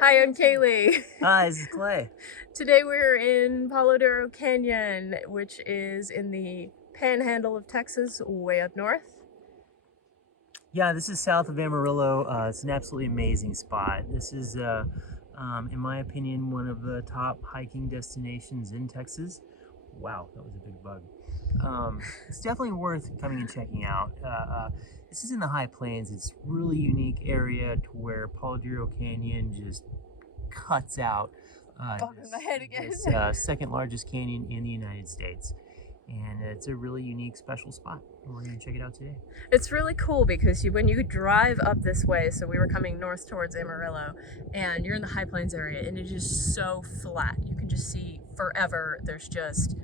Hi, I'm Kaylee. Hi, this is Clay. Today we're in Palo Duro Canyon, which is in the Panhandle of Texas, way up north. Yeah, this is south of Amarillo. It's an absolutely amazing spot. This is, in my opinion, one of the top hiking destinations in Texas. Wow, that was a big bug. It's definitely worth coming and checking out. This is in the high plains. It's a really unique area to where Palo Duro Canyon just cuts out Bumping my head again. this second largest canyon in the United States. And it's a really unique, special spot. And we're going to check it out today. It's really cool because when you drive up this way, so we were coming north towards Amarillo, and you're in the high plains area, and it is so flat. You can just see forever. There's just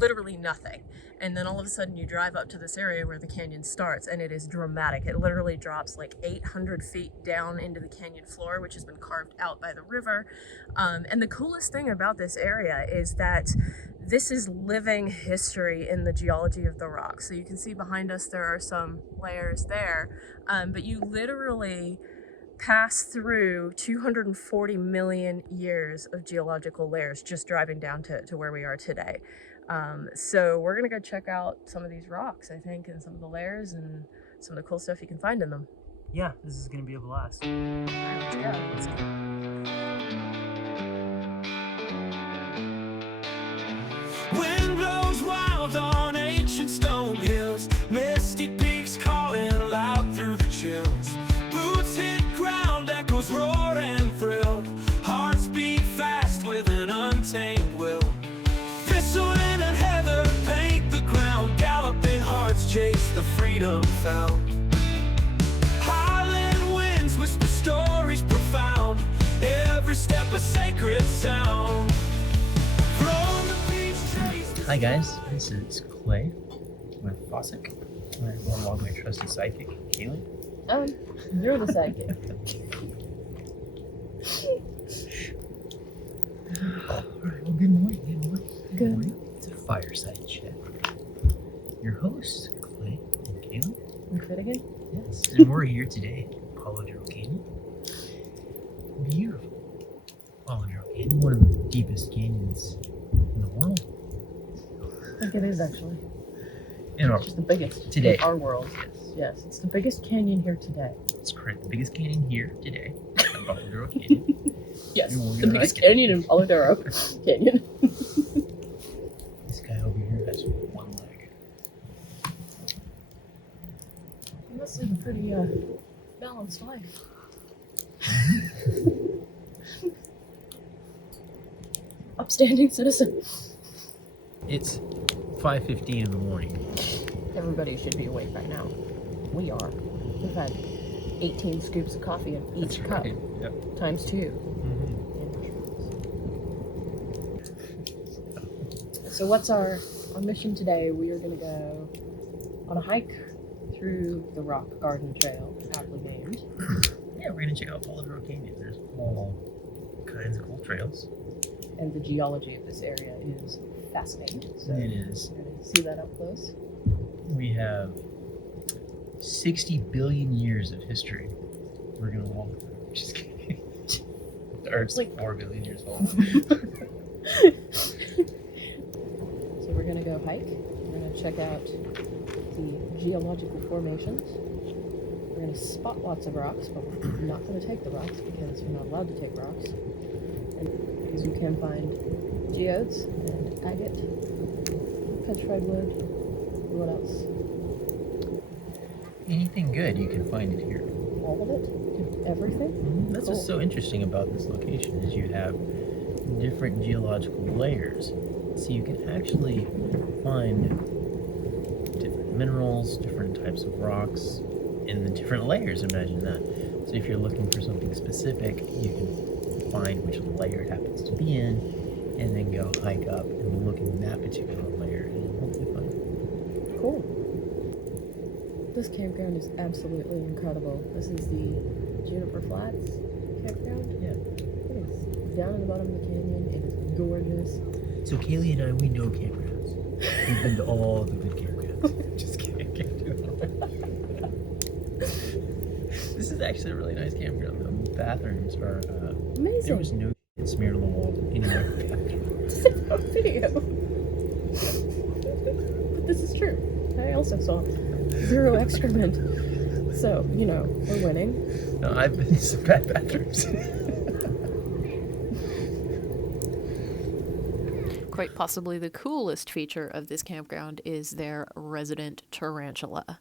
literally nothing. And then all of a sudden you drive up to this area where the canyon starts, and it is dramatic. It literally drops like 800 feet down into the canyon floor, which has been carved out by the river. And the coolest thing about this area is that this is living history in the geology of the rock. So you can see behind us there are some layers there, but you literally pass through 240 million years of geological layers just driving down to where we are today. So we're gonna go check out some of these rocks, I think, and some of the layers and some of the cool stuff you can find in them. Yeah, this is gonna be a blast. All right, let's go. Let's go. Wind blows wild on ancient stone hills, misty peaks calling loud through the chills. Boots hit ground, echoes roar and thrill, hearts beat fast with an untamed will. Thistlein and heather paint the ground, galloping hearts chase the freedom found. Highland winds whisper stories profound, every step a sacred sound. From the beach chase. Hi guys, this is Clay with Fossick. I'm going along with my trusted sidekick, Kaylee. You're the sidekick. Alright, well good morning, Good. morning. It's a fireside chat. Your hosts, Clay and Kaylee. Fit again? Yes, and we're here today at Palo Duro Canyon. Beautiful Palo Duro Canyon, one of the deepest canyons in the world. I think it is actually. In our, It's just the biggest Today. in our world. Yes, it's the biggest canyon here today. It's correct, the biggest canyon here today at Palo Duro Canyon. Yes, And we're the gonna biggest hike it. canyon in Palo Duro Canyon. This guy over here has one leg. You must live a pretty balanced life. Upstanding citizen. It's 5:15 in the morning. Everybody should be awake by now. We are. We've had 18 scoops of coffee in each That's cup, right. Yep. times 2. So what's our mission today? We are going to go on a hike through the Rock Garden Trail, aptly named. Yeah, we're gonna check out Palo Duro Canyon. There's all kinds of cool trails. And the geology of this area is fascinating. So It is. we're going to see that up close. We have 60 billion years of history. We're gonna walk through. Just kidding. The Earth's like 4 billion years old. So we're going to go hike. We're going to check out the geological formations. We're going to spot lots of rocks, but we're not going to take the rocks because you're not allowed to take rocks. And because you can find geodes and agate, petrified wood. What else? Anything good, you can find it here. All of it? Everything? That's Cool. what's so interesting about this location is you have different geological layers. So you can actually find different minerals, different types of rocks in the different layers. Imagine that. So if you're looking for something specific, you can find which layer it happens to be in, and then go hike up and look in that particular layer and hopefully find it. Cool. This campground is absolutely incredible. This is the Juniper Flats campground. Yeah. It is down in the bottom of the canyon. It is gorgeous. So Kaylee and I, we know campgrounds. We've been to all the good campgrounds. Just kidding. Can't do it. This is actually a really nice campground though. bathrooms are Amazing. there was no shit smeared on the wall anywhere. Save a video. But this is true. I also saw 0 excrement. So, you know, we're winning. No, I've been in some bad bathrooms. Quite possibly the coolest feature of this campground is their resident tarantula.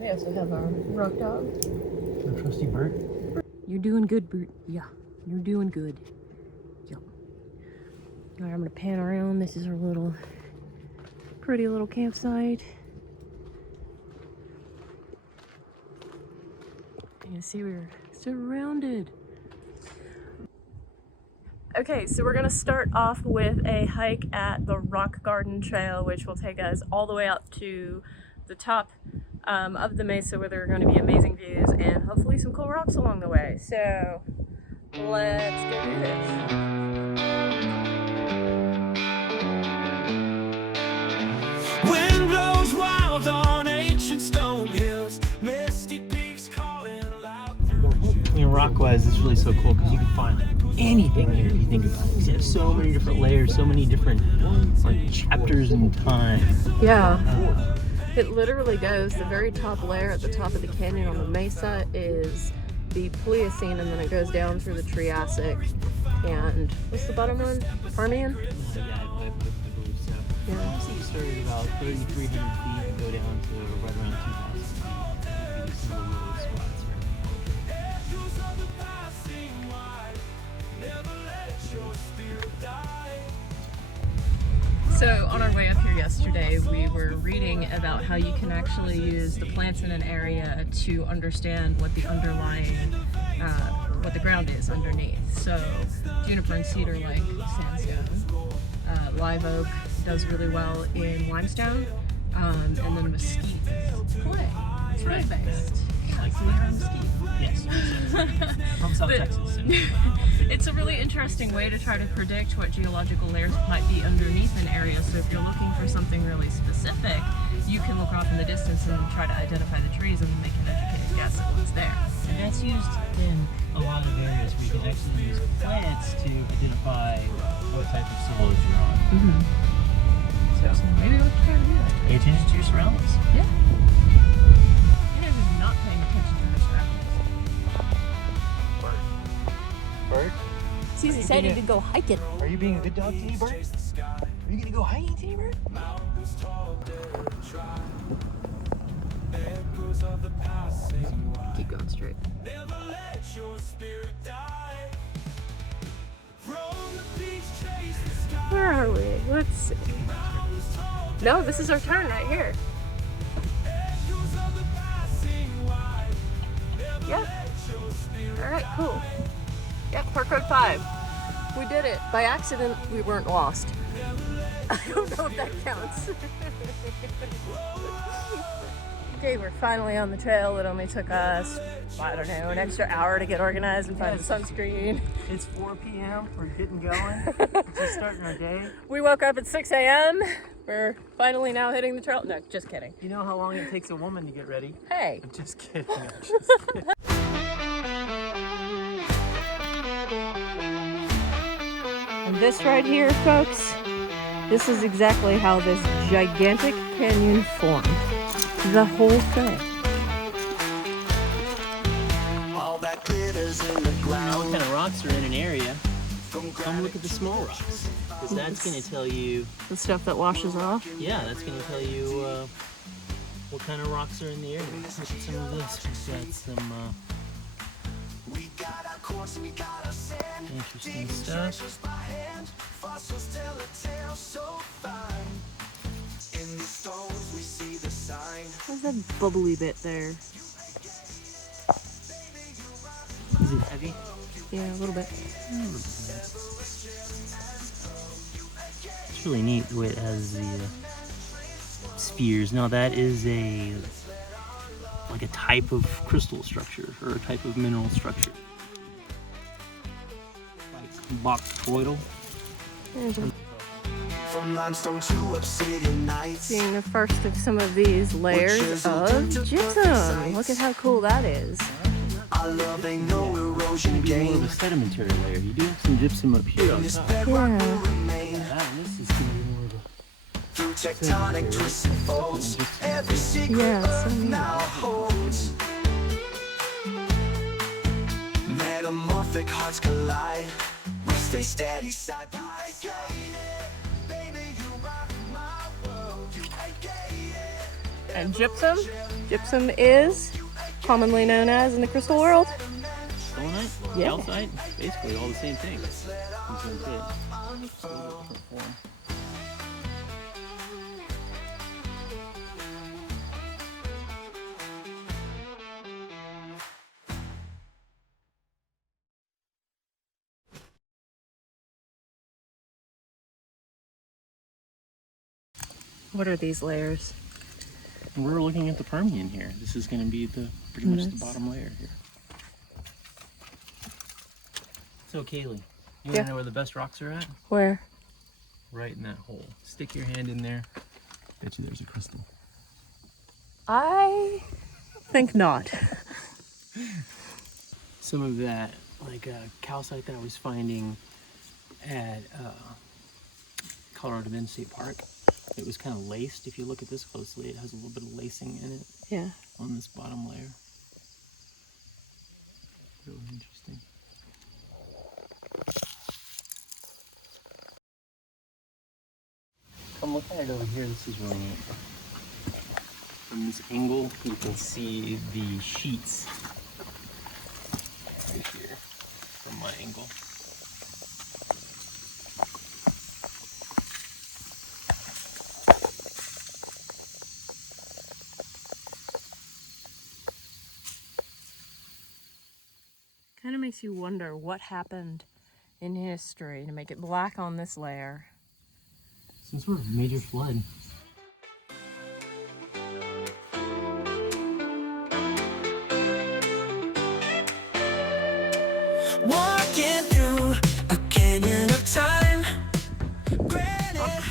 We also have our rock dog. Our trusty Bert. You're doing good, Bert. Yeah, you're doing good. Yep. All right, I'm gonna pan around. This is our little, pretty little campsite. You see, we're surrounded. Okay, so we're gonna start off with a hike at the Rock Garden Trail, which will take us all the way up to the top of the mesa, where there are going to be amazing views and hopefully some cool rocks along the way. So let's go do this. Wind blows wild on ancient stone hills, misty peaks calling loud through the I mean, rock-wise, it's really so cool because you can find anything here if you think about it. You have so many different layers, so many different like chapters in time. Yeah. It literally goes, the very top layer at the top of the canyon on the mesa is the Pliocene, and then it goes down through the Triassic, and what's the bottom one? Permian? Yeah, I believe so. Yeah. Obviously, you started about 3,300 feet and go down to right around 2,000 feet. Maybe some of the lower spots here. echoes of the passing light. Never let your spirit die. So on our way up here yesterday, we were reading about how you can actually use the plants in an area to understand what the underlying, what the ground is underneath. So juniper and cedar like sandstone. Live oak does really well in limestone, and then mesquite is clay. It's road based. Yeah, so we are mesquite. Yes. From South But- Texas. So. It's a really interesting way to try to predict what geological layers might be underneath an area. So if you're looking for something really specific, you can look off in the distance and try to identify the trees and make an educated guess at what's there. And that's used in a lot of areas where you can actually use plants to identify what type of soil you're on. So maybe we'll try to do that. Pay attention to your surroundings. Yeah. And we're not paying attention to our surroundings. Bert, He's excited to go hiking. are you being a good dog today, Bert? Are you gonna go hiking today, Bert? Mountains tall, dead and dry. Echoes of the passing light. Keep going straight. Never let your spirit die. Roam the beach, chase the sky. Where are we? Let's see. No, this is our turn right here. Echoes of the passing light. Never Yep. let your spirit All right, cool. Yep, park code 5. We did it. By accident, we weren't lost. I don't know if that counts. Okay, we're finally on the trail. It only took us, I don't know, an extra hour to get organized and find the sunscreen. It's 4 p.m. We're getting going. Just starting our day. We woke up at 6 a.m. We're finally now hitting the trail. No, just kidding. You know how long it takes a woman to get ready? Hey. I'm just kidding. I'm just kidding. And this right here, folks, this is exactly how this gigantic canyon formed. The whole thing. all that glitters in the ground. What kind of rocks are in an area? Come look at the small rocks. Because that's going to tell you, The stuff that washes off. yeah, that's going to tell you what kind of rocks are in the area. Look at some of this. We've got some We got our quartz, we got our sand. interesting stuff. Treasures by hand. Fossils tell a tale so fine. In the stones we see the sign. What's that bubbly bit there? Is it heavy? Yeah, a little bit. It's really neat the way it has the spheres. Now that is like a type of crystal structure or a type of mineral structure. Like boxed toroidal. There's a From From limestone to obsidian nights. Seeing the first of some of these layers of gypsum. Look at how cool that is. Our love ain't no erosion More of game. a sedimentary layer. You do have some gypsum up here on This top. bedrock Yeah. will remain. This is going to be more of a Through tectonic twists and folds, every secret Yeah, so Earth neat. now holds. Metamorphic hearts collide. We stay steady side by side. Baby, you rock my world. You aka it. And gypsum? Gypsum is commonly known as in the crystal world. selenite, Yeah. calcite, basically all the same thing. Just a little different form. What are these layers? And we're looking at the Permian here. This is going to be pretty much the bottom layer here. So Kaylee, you want Yeah. to know where the best rocks are at? Where? Right in that hole. Stick your hand in there. Bet you there's a crystal. I think not. Some of that, like calcite that I was finding at Colorado Bend State Park, it was kind of laced. If you look at this closely, it has a little bit of lacing in it Yeah. on this bottom layer. Really interesting. Come look at it over here. This is really neat. From this angle, you can see the sheets right here from my angle. Kind of makes you wonder what happened in history to make it black on this layer. Some sort of major flood. Walking through a canyon of time.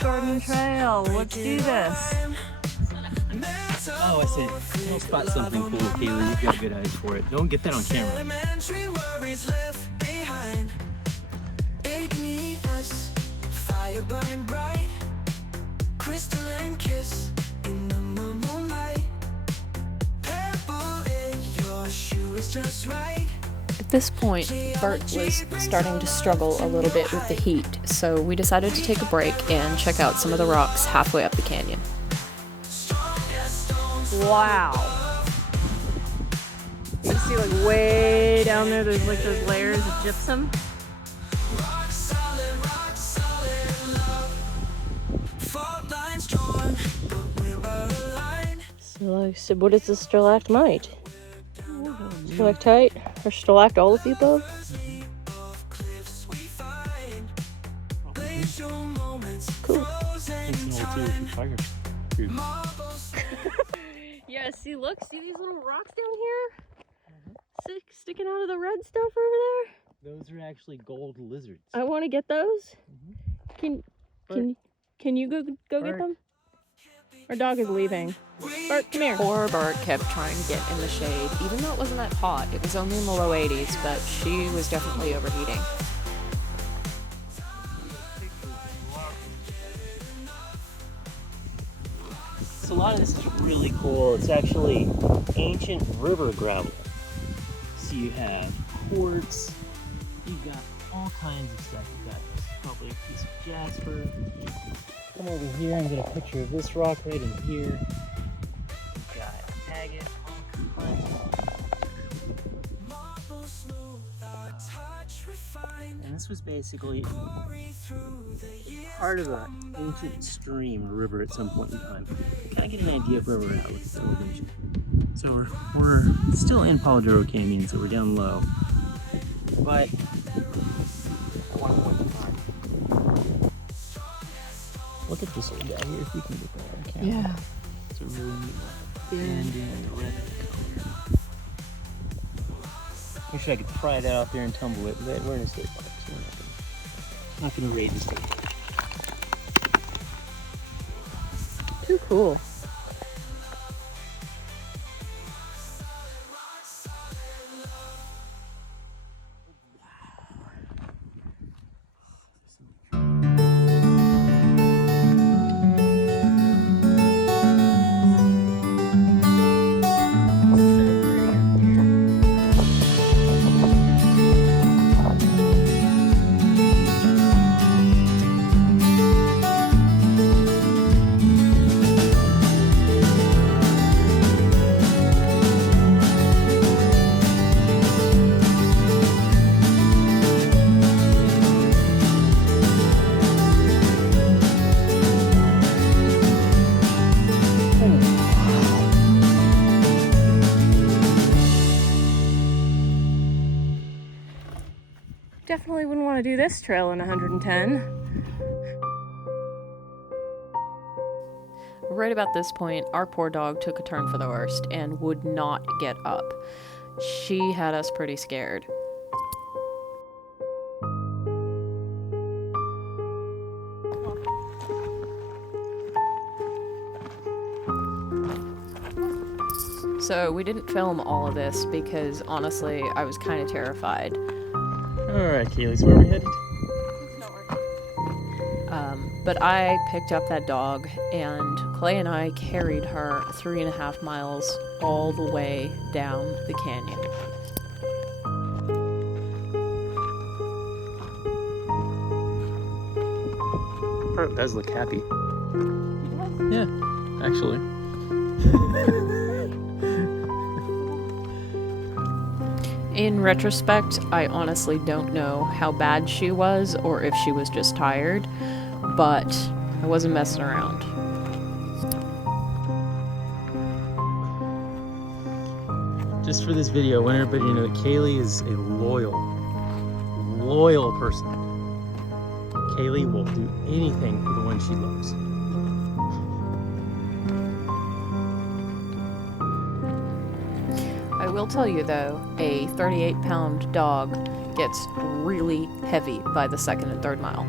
Garden Trail, let's do this. Oh, I see. I'll spot something cool, Kaylee. You've got good eyes for it. Don't get that on camera. Elementary worries left behind. Beneath us, fire burning bright. Crystalline kiss in the moonlight. Pebble in your shoe is just right. At this point, Bert was starting to struggle a little bit with the heat, so we decided to take a break and check out some of the rocks halfway up the canyon. Wow. You can see like way down there, there's like those layers of gypsum. Rock solid love. Fault lines drawn, but we're aligned. So what is a stalagmite? Stalactite? Or stalact, all of the above? Cliffs we find. Glacial moments Cool. Yeah, see, look, see these little rocks down here? Sticking out of the red stuff over there? Those are actually gold lizards. I want to get those. Can you go get Bert. them? Our dog is leaving. Bert, come here. Poor Bert kept trying to get in the shade, even though it wasn't that hot. It was only in the low 80s, but she was definitely overheating. So a lot of this is really cool. It's actually ancient river gravel. So you have quartz, you've got all kinds of stuff. You've got probably a piece of jasper. Come over here and get a picture of this rock right in here. You've got agate, all kinds of. And this was basically part of an ancient stream or river at some point in time. Kind of get an idea of where we're at with the elevation. So we're still in Palo Duro Canyon, so we're down low. But at one point in time. Look at this old guy here, if we can get that on camera. Yeah. It's a really neat one. Yeah. And in red color. Wish I could pry that out there and tumble it, but we're in a state park, so we're not gonna raid the state park. Too cool. Definitely wouldn't want to do this trail in 110. Right about this point, our poor dog took a turn for the worst and would not get up. She had us pretty scared. So we didn't film all of this because honestly, I was kind of terrified. Alright, Kaylee, so where are we headed? But I picked up that dog, and Clay and I carried her 3.5 miles all the way down the canyon. It does look happy. Yeah, actually. In retrospect, I honestly don't know how bad she was or if she was just tired, but I wasn't messing around. Just for this video, I want everybody to know that Kaylee is a loyal person. Kaylee will do anything for the one she loves. I will tell you though, a 38-pound dog gets really heavy by the second and third mile.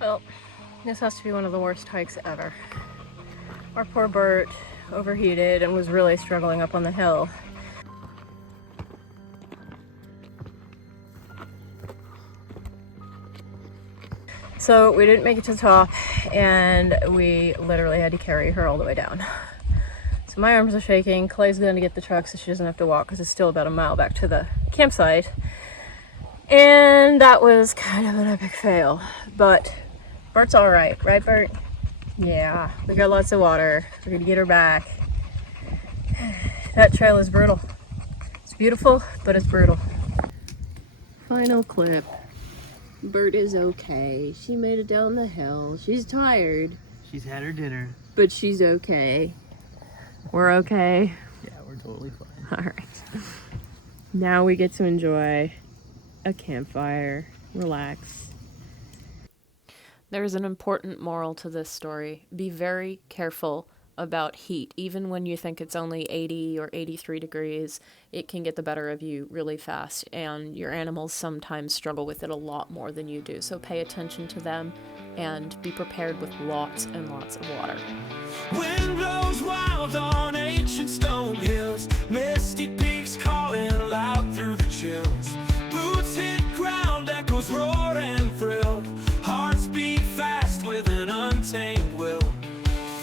Well, this has to be one of the worst hikes ever. Our poor Bert overheated and was really struggling up on the hill. So we didn't make it to the top, and we literally had to carry her all the way down. So my arms are shaking. Clay's going to get the truck so she doesn't have to walk because it's still about a mile back to the campsite. And that was kind of an epic fail, but Bert's all right, Bert? Yeah, we got lots of water. We're gonna get her back. That trail is brutal. It's beautiful, but it's brutal. Final clip. Bert is okay. She made it down the hill. She's tired, She's had her dinner. but she's okay. We're okay. Yeah, we're totally fine. All right. Now we get to enjoy a campfire, relax. There's an important moral to this story. Be very careful about heat. Even when you think it's only 80 or 83 degrees, it can get the better of you really fast, and your animals sometimes struggle with it a lot more than you do. So pay attention to them and be prepared with lots and lots of water. Wind blows wild on ancient stone hills, misty peaks calling loud through the chills. Boots hit ground, echoes roar and thrill. Hearts beat fast with an untamed will.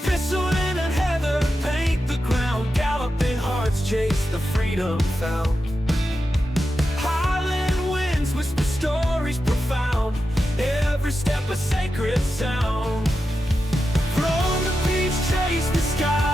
Thistlein and heather paint the ground. Galloping hearts chase the freedom found. Highland winds whisper stories profound. Every step a sacred sound. From the beach chase the sky.